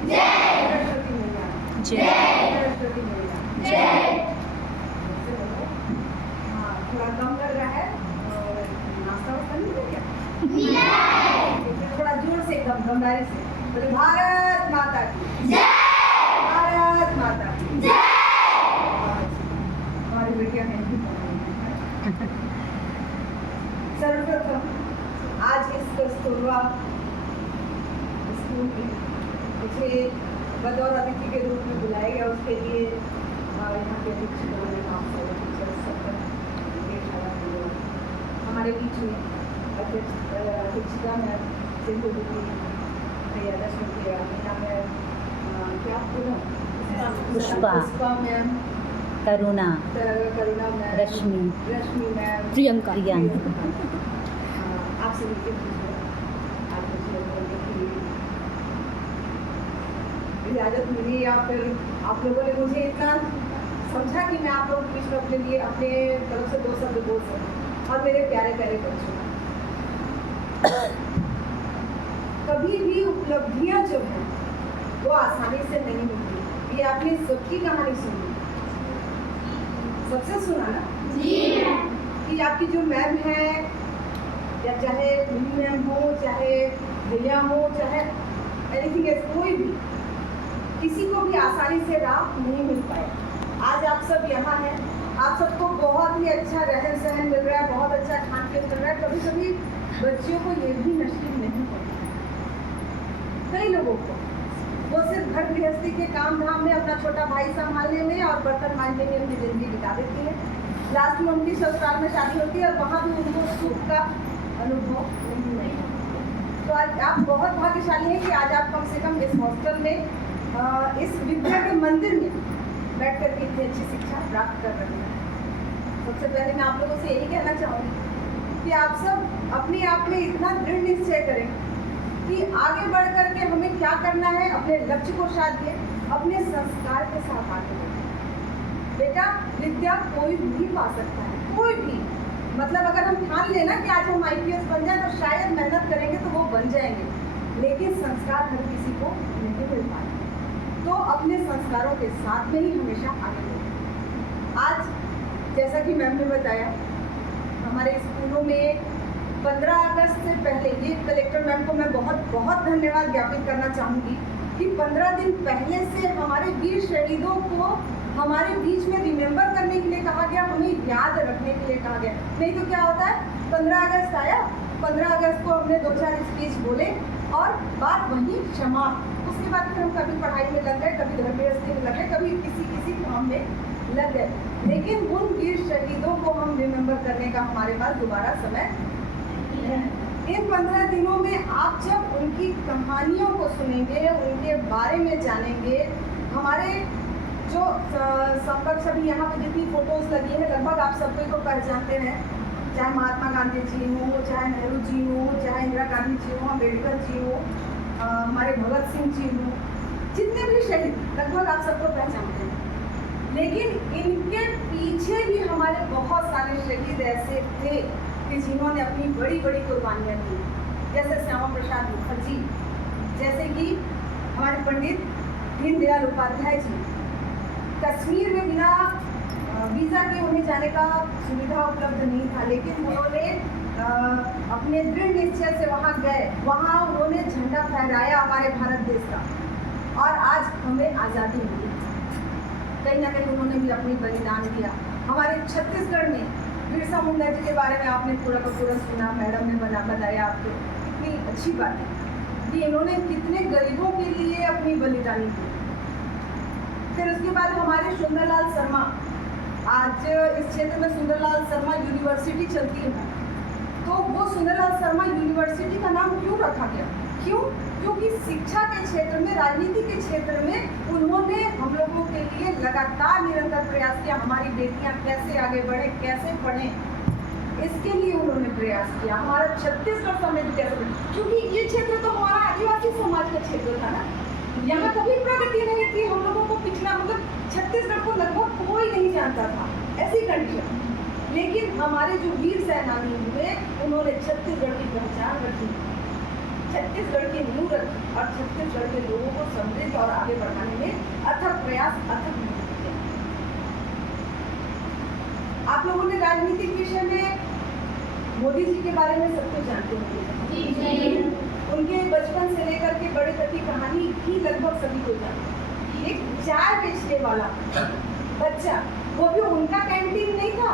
सरस्वती मैया सरस्वती मैया हाँ, थोड़ा कम लग रहा है और नाश्ता वास्ता नहीं हो गया? थोड़ा जोर से एकदम गंगारी से बोले भारत माता की भारत माता की हमारी बेटियां हिंदी पढ़ रही हैं। सर्वप्रथम आज इस कस्तूरबा स्कूल में मुझे बतौर अतिथि के रूप में बुलाया गया, उसके लिए यहाँ के शिक्षकों ने हमारे बीच में शिक्षिका मैम सिंधु दीदी भैया रश्मि मीना मैम क्या पुष्पा मैम करुणा मैम रश्मि मैम प्रियंका आप सभी के आप मुझे बोलने की इजाज़त मिली या फिर आप लोगों ने मुझे इतना समझा कि मैं आप लोगों के बीच में अपने लिए अपने तरफ से 2 शब्द बोल सकूं। और मेरे प्यारे प्यारे बच्चों, कभी भी उपलब्धियां जो हैं वो आसानी से नहीं मिलती। ये आपने सबकी कहानी सुनी, सबसे सुना ना कि आपकी जो मैम है या चाहे मैम हो चाहे भैया हो चाहे एनीथिंग एल्स, कोई भी किसी को भी आसानी से राह नहीं मिल पाया। आज आप सब यहाँ हैं, आप सबको बहुत ही अच्छा रहन सहन मिल रहा है, बहुत अच्छा खान पीन मिल रहा है। कभी कभी बच्चियों को ये भी नसीब नहीं होता। कई लोगों को वो सिर्फ घर गृहस्थी के काम धाम में अपना छोटा भाई संभालने में और बर्तन मांजने में अपनी जिंदगी बिता देती है। लास्ट में उनकी ससुराल में शादी होती है और वहाँ भी उनको सुख का अनुभव नहीं होता। तो आज आप बहुत भाग्यशाली हैं कि आज आप कम से कम इस हॉस्टल में इस विद्या के मंदिर में बैठ कर के इतनी अच्छी शिक्षा प्राप्त कर रहे हैं। सबसे पहले मैं आप लोगों से यही कहना चाहूँगी कि आप सब अपने आप में इतना दृढ़ निश्चय करें कि आगे बढ़ कर के हमें क्या करना है, अपने लक्ष्य को साधिए, अपने संस्कार के साथ आगे बढ़ें। बेटा, विद्या कोई भी पा सकता है, कोई भी। मतलब अगर हम ठान लेना कि आज हम IPS बन जाए तो शायद मेहनत करेंगे तो वो बन जाएंगे, लेकिन संस्कार हर किसी को नहीं मिल पाए। तो अपने संस्कारों के साथ में ही हमेशा आगे बढ़ें। आज जैसा कि मैम ने बताया, हमारे स्कूलों में 15 अगस्त से पहले, ये कलेक्टर मैम को मैं बहुत बहुत धन्यवाद ज्ञापित करना चाहूँगी कि 15 दिन पहले से हमारे वीर शहीदों को हमारे बीच में रिमेंबर करने के लिए कहा गया, हमें याद रखने के लिए कहा गया। नहीं तो क्या होता है, 15 अगस्त आया, 15 अगस्त को हमने 2-4 स्पीच बोले और बात वहीं समाप्त। उसके बाद फिर हम कभी पढ़ाई में लग गए, कभी घर गृहस्थी में लग गए, कभी किसी काम में लग गए। लेकिन उन वीर शहीदों को हम रिमेंबर करने का हमारे पास दोबारा समय है। इन 15 दिनों में आप जब उनकी कहानियों को सुनेंगे, उनके बारे में जानेंगे, हमारे जो संपर्क सभी यहाँ पे जितनी फोटोज लगी है लगभग आप सबको को पहचानते हैं, चाहे महात्मा गांधी जी हो, चाहे नेहरू जी हो, चाहे इंदिरा गांधी जी हो, अम्बेडकर जी हो, हमारे भगत सिंह जी हो, जितने भी शहीद लगभग आप सबको पहचानते हैं। लेकिन इनके पीछे भी हमारे बहुत सारे शहीद ऐसे थे कि जिन्होंने अपनी बड़ी बड़ी कुर्बानियाँ दी, जैसे श्यामा प्रसाद मुखर्जी, जैसे कि हमारे पंडित दीनदयाल उपाध्याय जी। कश्मीर में बिना वीज़ा के उन्हें जाने का सुविधा उपलब्ध नहीं था, लेकिन उन्होंने अपने दृढ़ निश्चय से वहाँ गए, वहाँ उन्होंने झंडा फहराया हमारे भारत देश का, और आज हमें आज़ादी मिली। कहीं ना कहीं उन्होंने भी अपनी बलिदान दिया। हमारे छत्तीसगढ़ में बिरसा मुंडा जी के बारे में आपने पूरा का पूरा सुना, मैडम ने बताया आपको, कितनी अच्छी बात है कि इन्होंने कितने गरीबों के लिए अपनी बलिदानी दी। फिर उसके बाद हमारे सुंदरलाल शर्मा, आज इस क्षेत्र में सुंदरलाल शर्मा यूनिवर्सिटी चलती है, तो वो सुंदरलाल शर्मा यूनिवर्सिटी का नाम क्यों रखा गया? क्यों? क्योंकि शिक्षा के क्षेत्र में, राजनीति के क्षेत्र में उन्होंने हम लोगों के लिए लगातार निरंतर प्रयास किया। हमारी बेटियां कैसे आगे बढ़े, कैसे पढ़ें, इसके लिए उन्होंने प्रयास किया। हमारा छत्तीसगढ़ समेत कैसे बढ़े, क्योंकि ये क्षेत्र तो हमारा आदिवासी समाज का क्षेत्र था ना, यहाँ कभी प्रगति नहीं थी, हम लोगों को पिछड़ा, मतलब छत्तीसगढ़ को लगभग कोई नहीं जानता था, ऐसी कंडीशन। लेकिन हमारे जो वीर सेनानी हुए, उन्होंने छत्तीसगढ़ की पहचान रखी, छत्तीसगढ़ की नींव रखी और छत्तीसगढ़ के लोगों को समृद्ध सहित और आगे बढ़ाने में अथक प्रयास, अथक मेहनत किया। आप लोगों ने राजनीतिक विषय में मोदी जी के बारे में सब कुछ जानते होंगे। उनके बचपन से लेकर के बड़े तक की कहानी भी लगभग सभी को जानते हैं। एक चाय बेचने वाला बच्चा, वो भी उनका कैंटीन नहीं था,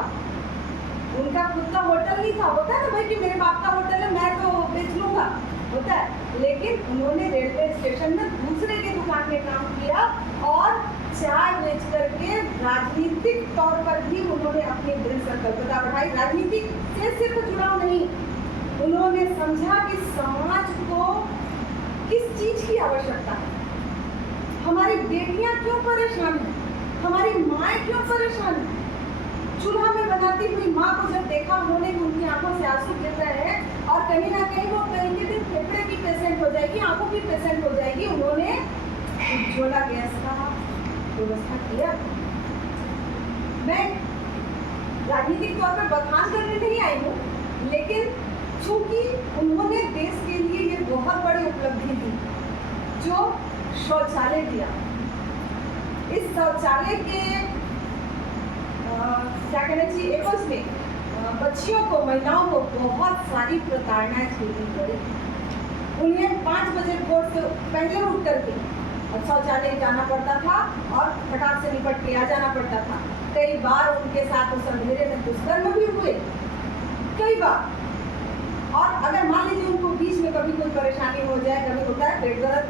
उनका खुद का होटल नहीं था। होता है ना भाई कि मेरे बाप का होटल है, मैं तो बेच लूंगा, होता है। लेकिन उन्होंने रेलवे स्टेशन में दूसरे के दुकान में काम किया और चाय बेच करके राजनीतिक तौर पर भी उन्होंने अपनी दृढ़ संकल्पता बढ़ाई। राजनीतिक से सिर्फ जुड़ाव नहीं, उन्होंने समझा कि समाज को किस चीज की आवश्यकता है। हमारी बेटियां क्यों परेशान हैं, हमारी माएँ क्यों परेशान हैं। चूल्हा में बनाती हुई माँ को जब देखा उन्होंने, उनकी आंखों से आंसू गिर रहे हैं और कहीं ना कहीं वो कल के दिन फेफड़े की पेशेंट हो जाएगी, आंखों की पेशेंट हो जाएगी। उन्होंने उज्ज्वला गैस का व्यवस्था किया। मैं राजनीतिक तौर पर बखान करने नहीं आई हूँ, लेकिन चूंकि उन्होंने देश के लिए ये बहुत बड़ी उपलब्धि दी जो शौचालय दिया। इस शौचालय के क्या कहना चाहिए, एवज में बच्चियों को, महिलाओं को बहुत सारी प्रताड़नाएं झेलनी पड़ी। उन्हें 5 बजे भोर से पहले उठ करके शौचालय जाना पड़ता था और फटाक से निपट के आ जाना पड़ता था। कई बार उनके साथ उस अंधेरे में दुष्कर्म भी हुए, कई बार। और अगर मान लीजिए उनको बीच में कभी कोई परेशानी हो जाए, कभी होता है पेट दर्द,